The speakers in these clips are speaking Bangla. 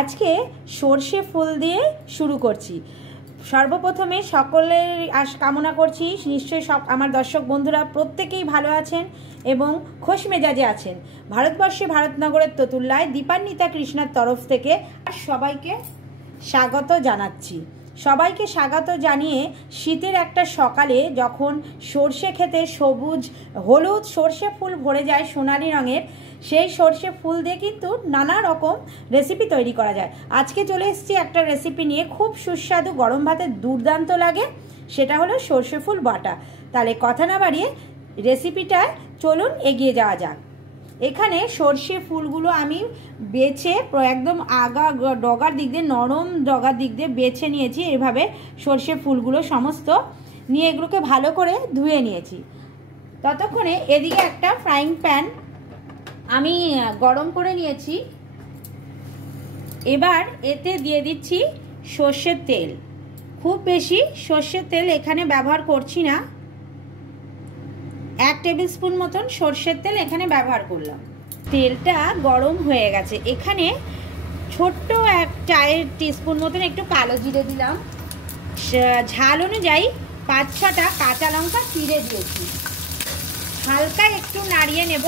আজকে সর্ষে ফুল দিয়ে শুরু করছি। সর্বপ্রথমে সকলের কামনা করছি নিশ্চয়ই সব আমার দর্শক বন্ধুরা প্রত্যেকেই ভালো আছেন এবং খোশ মেজাজে আছেন। ভারতবর্ষে ভারতনগরের ততুল্লায় দীপান্বিতা কৃষ্ণার তরফ থেকে সবাইকে স্বাগত জানাচ্ছি। সবাইকে স্বাগত জানিয়ে শীতের একটা সকালে যখন সর্ষে খেতে সবুজ হলুদ সর্ষে ফুল ভরে যায় সোনালি রঙের, সেই সর্ষে ফুল দিয়ে কিন্তু নানা রকম রেসিপি তৈরি করা যায়। আজকে চলে এসেছি একটা রেসিপি নিয়ে, খুব সুস্বাদু, গরম ভাতে দুর্দান্ত লাগে, সেটা হলো সর্ষে ফুল বাটা। তাহলে কথা না বাড়িয়ে রেসিপিটায় চলুন এগিয়ে যাওয়া যাক। এখানে সর্ষে ফুলগুলো আমি বেছে একদম আগা ডগার দিক দিয়ে, নরম ডগার দিক দিয়ে বেছে নিয়েছি। এভাবে সর্ষে ফুলগুলো সমস্ত নিয়ে এগুলোকে ভালো করে ধুয়ে নিয়েছি। ততক্ষণে এদিকে একটা ফ্রাইং প্যান আমি গরম করে নিয়েছি। এবার এতে দিয়ে দিচ্ছি সর্ষের তেল। খুব বেশি সর্ষের তেল এখানে ব্যবহার করছি না, 1 টেবিল স্পুন মতন সর্ষের তেল এখানে ব্যবহার করলাম। তেলটা গরম হয়ে গেছে। এখানে ছোট্ট 1 চায়ের টিস্পুন মতন একটু কালো জিরে দিলাম। ঝাল অনুযায়ী 5-6টা কাঁচা লঙ্কা চিড়ে দিয়েছি। হালকা একটু নাড়িয়ে নেব।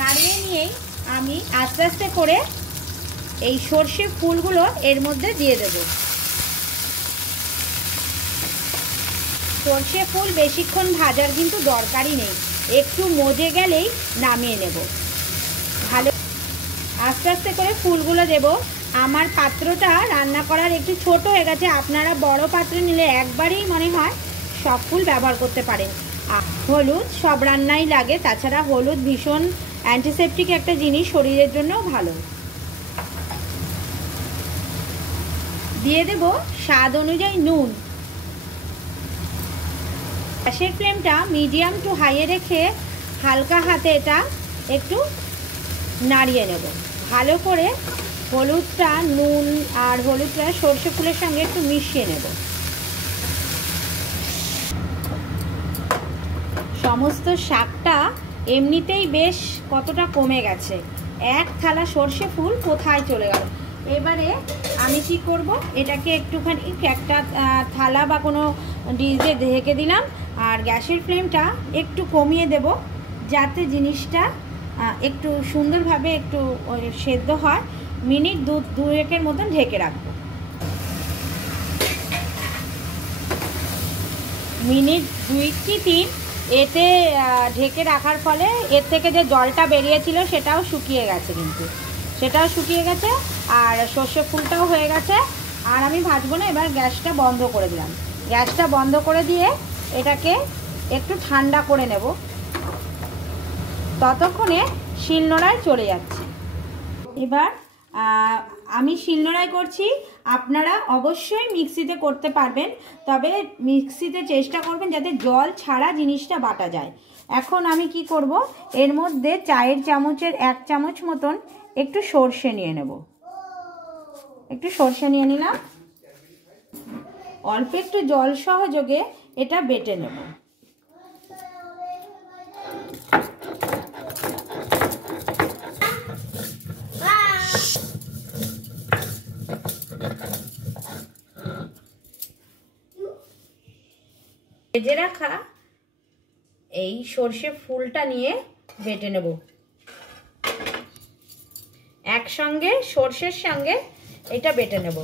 নাড়িয়ে নিয়েই আমি আস্তে আস্তে করে এই সর্ষে ফুলগুলো এর মধ্যে দিয়ে দেব। সর্ষে ফুল বেশিক্ষণ ভাজার কিন্তু দরকারই নেই, একটু মজে গেলেই নামিয়ে নেব। ভালো আস্তে আস্তে করে ফুলগুলো দেব। আমার পাত্রটা রান্না করার একটু ছোট হয়ে গেছে, আপনারা বড় পাত্র নিলে একবারেই মনে হয় সব ফুল ব্যবহার করতে পারেন। হলুদ সব রান্নাই লাগে, তাছাড়া হলুদ ভীষণ অ্যান্টিসেপটিক একটা জিনিস, শরীরের জন্যও ভালো। দিয়ে দেব স্বাদ অনুযায়ী নুন। গ্যাসের ফ্লেমটা মিডিয়াম টু হাইয়ে রেখে হালকা হাতে এটা একটু নাড়িয়ে নেব। ভালো করে হলুদটা, নুন আর হলুদটা সর্ষে ফুলের সঙ্গে একটু মিশিয়ে নেব। সমস্ত শাকটা এমনিতেই বেশ কতটা কমে গেছে, 1 থালা সর্ষে ফুল কোথায় চলে গেল। এবারে আমি কি করব, এটাকে একটুখানি একটা থালা বা কোনো ডিশে ঢেকে দিলাম আর গ্যাসের ফ্লেমটা একটু কমিয়ে দেব, যাতে জিনিসটা একটু সুন্দরভাবে একটু সেদ্ধ হয়। মিনিট 2-2 মতন ঢেকে রাখবো। মিনিট 2 কি 3 এতে ঢেকে রাখার ফলে এর থেকে যে জলটা বেরিয়েছিল সেটাও শুকিয়ে গেছে, কিন্তু সেটাও শুকিয়ে গেছে আর সর্ষে ফুলটাও হয়ে গেছে। আর আমি ভাজবো না, এবার গ্যাসটা বন্ধ করে দিলাম। গ্যাসটা বন্ধ করে দিয়ে এটাকে একটু ঠান্ডা করে নেব। ততক্ষণে শিলনোড়ায় চলে যাচ্ছে। এবার আমি শিলনোড়ায় করছি, আপনারা অবশ্যই মিক্সিতে করতে পারবেন, তবে মিক্সিতে চেষ্টা করবেন যাতে জল ছাড়া জিনিসটা বাটা যায়। এখন আমি কি করব, এর মধ্যে চায়ের চামচের 1 চামচ মতন একটু সর্ষে নিয়ে নেব। একটু সর্ষে নিয়ে নিলাম, অল্প একটু জল সহযোগে এটা বেটে নেব। ভেজে রাখা এই সর্ষে ফুলটা নিয়ে বেটে নেব। একসঙ্গে সর্ষের সঙ্গে এটা বেটে নেব।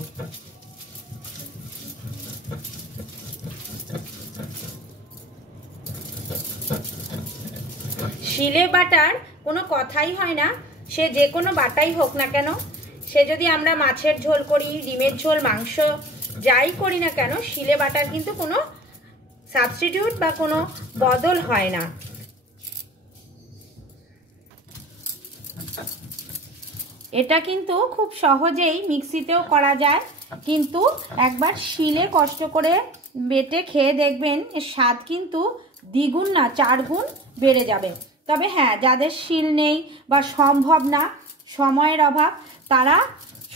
শিলে বাটার কোনো কথাই হয় না, সে যে কোনো বাটাই হোক না কেন। সে যদি আমরা মাছের ঝোল করি, ডিমের ঝোল, মাংস যাই করি না কেন, শিলে বাটার কিন্তু কোনো সাবস্টিটিউট বা কোনো বদল হয় না। এটা কিন্তু খুব সহজেই মিক্সিতেও করা যায়, কিন্তু একবার শিলে কষ্ট করে বেটে খেয়ে দেখবেন, এর স্বাদ কিন্তু দ্বিগুণ না 4 গুণ বেড়ে যাবে। তবে হ্যাঁ, যাদের শিল নেই বা সম্ভব না, সময়ের অভাব, তারা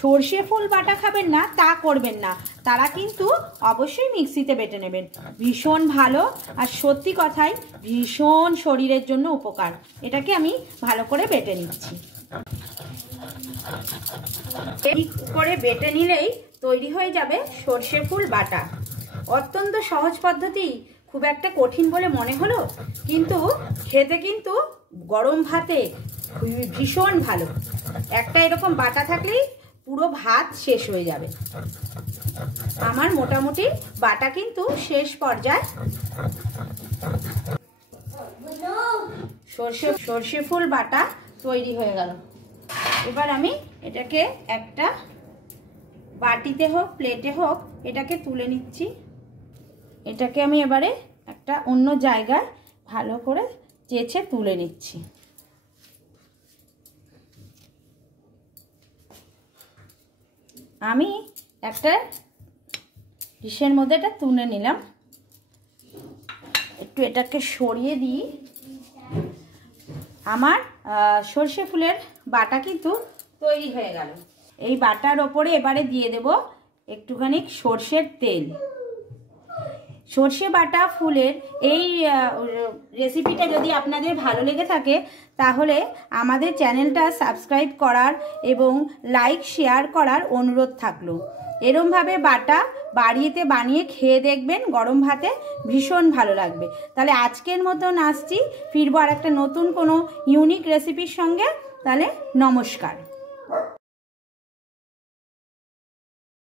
সর্ষে ফুল বাটা খাবেন না তা করবেন না, তারা কিন্তু অবশ্যই মিক্সিতে বেটে নেবেন। ভীষণ ভালো আর সত্যি কথাই ভীষণ শরীরের জন্য উপকার। এটাকে আমি ভালো করে বেটে নিচ্ছি। এই করে বেটে নিলেই তৈরি হয়ে যাবে সর্ষে ফুল বাটা। অত্যন্ত সহজ পদ্ধতি, খুব একটা কঠিন বলে মনে হলো, কিন্তু খেতে কিন্তু গরম ভাতে ভীষণ ভালো। একটা এরকম বাটা থাকলেই পুরো ভাত শেষ হয়ে যাবে। আমার মোটামুটি বাটা কিন্তু শেষ পর্যায়ে। সর্ষে ফুল বাটা তৈরি হয়ে গেল। এবার আমি এটাকে একটা বাটিতে হোক প্লেটে হোক এটাকে তুলে নিচ্ছি। এটাকে আমি এবারে একটা অন্য জায়গায় ভালো করে চেঁচে তুলে নিচ্ছি। আমি একটা ডিশের মধ্যে এটা তুলে নিলাম। একটু এটাকে সরিয়ে দিই। আমার সর্ষে ফুলের বাটা কিন্তু তৈরি হয়ে গেল। এই বাটার ওপরে এবারে দিয়ে দেব একটুখানি সর্ষের তেল। সর্ষে বাটা ফুলের এই রেসিপিটা যদি আপনাদের ভালো লেগে থাকে তাহলে আমাদের চ্যানেলটা সাবস্ক্রাইব করার এবং লাইক শেয়ার করার অনুরোধ থাকলো। এরমভাবে বাটা বাড়িতে বানিয়ে খেয়ে দেখবেন, গরম ভাতে ভীষণ ভালো লাগবে। তাহলে আজকের মতন আসছি, ফিরবো আর একটা নতুন কোনো ইউনিক রেসিপির সঙ্গে। তাহলে নমস্কার।